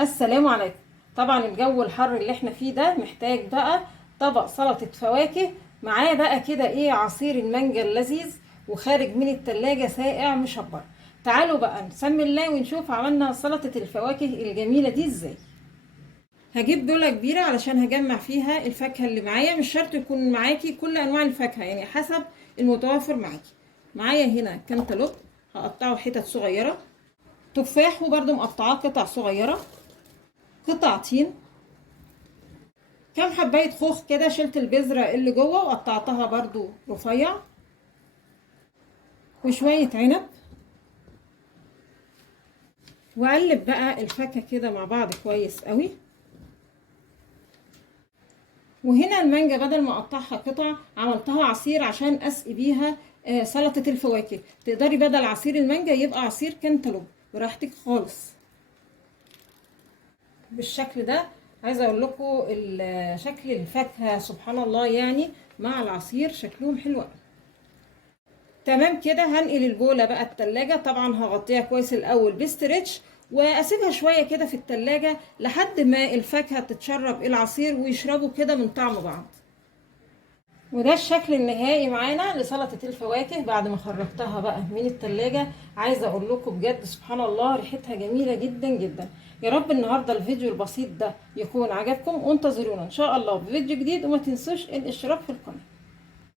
السلام عليكم. طبعا الجو الحر اللي احنا فيه ده محتاج بقى طبق سلطة فواكه معاه بقى كده ايه عصير المانجا اللذيذ وخارج من التلاجة ساقع مشبر. تعالوا بقى نسمي الله ونشوف عملنا سلطة الفواكه الجميلة دي ازاي. هجيب دولة كبيرة علشان هجمع فيها الفاكهة اللي معايا، مش شرط يكون معاكي كل انواع الفاكهة، يعني حسب المتوفر معاكي. معايا هنا كانتالوب هقطعه حتت صغيرة، تفاح وبرده مقطعاه قطع صغيرة، قطع تين، كام حباية خوخ كده شلت البذرة اللي جوه وقطعتها برضو رفيع، وشوية عنب. وقلب بقى الفاكهة كده مع بعض كويس قوي. وهنا المانجا بدل ما اقطعها قطع عملتها عصير عشان اسقي بيها سلطة الفواكه. تقدري بدل عصير المانجا يبقى عصير كانتالوب براحتك خالص بالشكل ده. عايزه اقول لكم شكل الفاكهه سبحان الله، يعني مع العصير شكلهم حلو قوي. تمام كده، هنقل البولة بقى التلاجة. طبعا هغطيها كويس الاول بستريتش واسيبها شوية كده في التلاجة لحد ما الفاكهة تتشرب العصير ويشربوا كده من طعم بعض. وده الشكل النهائي معانا لسلطة الفواكه بعد ما خرجتها بقى من التلاجة. عايزة اقول لكم بجد سبحان الله ريحتها جميلة جدا جدا. يا رب النهاردة الفيديو البسيط ده يكون عجبكم، وانتظرونا ان شاء الله بفيديو جديد، وما تنسوش الاشتراك في القناة.